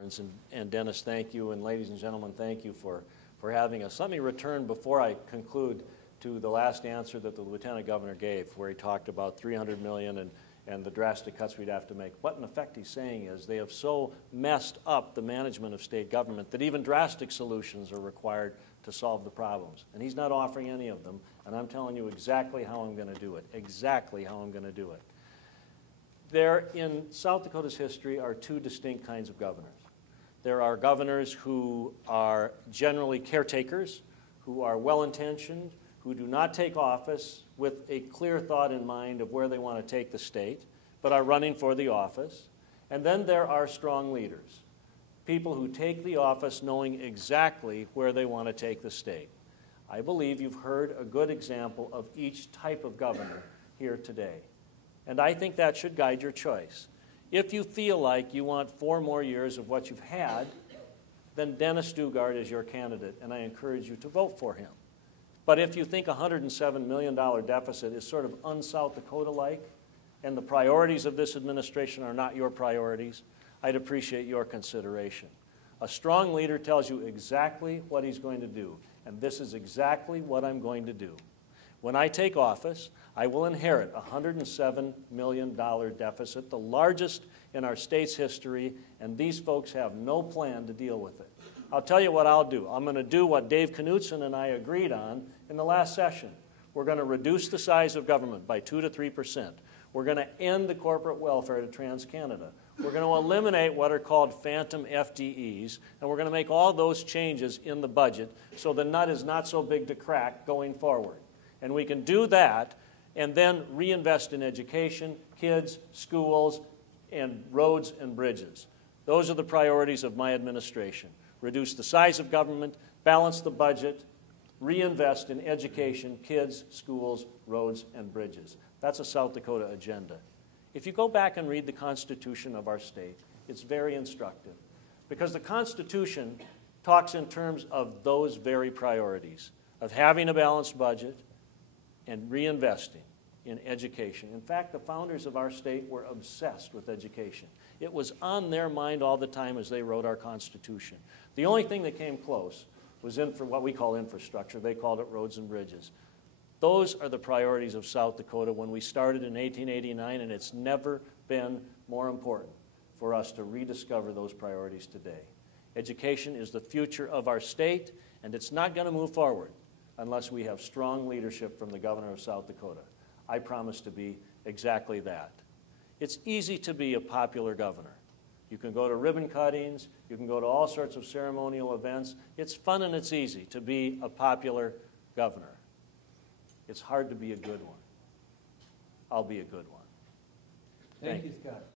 And Dennis, thank you, and ladies and gentlemen, thank you for having us. Let me return before I conclude to the last answer that the Lieutenant Governor gave, where he talked about $300 million and the drastic cuts we'd have to make. What in effect he's saying is they have so messed up the management of state government that even drastic solutions are required to solve the problems. And he's not offering any of them, and I'm telling you exactly how I'm going to do it, exactly how I'm going to do it. There, in South Dakota's history, are two distinct kinds of governors. There are governors who are generally caretakers, who are well-intentioned, who do not take office with a clear thought in mind of where they want to take the state, but are running for the office. And then there are strong leaders, people who take the office knowing exactly where they want to take the state. I believe you've heard a good example of each type of governor here today. And I think that should guide your choice. If you feel like you want 4 more years of what you've had, then Dennis Dugard is your candidate, and I encourage you to vote for him. But if you think a $107 million deficit is sort of un-South Dakota-like, and the priorities of this administration are not your priorities, I'd appreciate your consideration. A strong leader tells you exactly what he's going to do, and this is exactly what I'm going to do. When I take office, I will inherit a $107 million deficit, the largest in our state's history, and these folks have no plan to deal with it. I'll tell you what I'll do. I'm going to do what Dave Knutson and I agreed on in the last session. We're going to reduce the size of government by 2 to 3%. We're going to end the corporate welfare to TransCanada. We're going to eliminate what are called phantom FTEs, and we're going to make all those changes in the budget so the nut is not so big to crack going forward. And we can do that and then reinvest in education, kids, schools, and roads and bridges. Those are the priorities of my administration. Reduce the size of government, balance the budget, reinvest in education, kids, schools, roads, and bridges. That's a South Dakota agenda. If you go back and read the Constitution of our state, it's very instructive, because the Constitution talks in terms of those very priorities, of having a balanced budget and reinvesting in education. In fact, the founders of our state were obsessed with education. It was on their mind all the time as they wrote our Constitution. The only thing that came close was what we call infrastructure. They called it roads and bridges. Those are the priorities of South Dakota when we started in 1889, and it's never been more important for us to rediscover those priorities today. Education is the future of our state, and it's not going to move forward unless we have strong leadership from the governor of South Dakota. I promise to be exactly that. It's easy to be a popular governor. You can go to ribbon cuttings, you can go to all sorts of ceremonial events. It's fun and it's easy to be a popular governor. It's hard to be a good one. I'll be a good one. Thank you, Scott.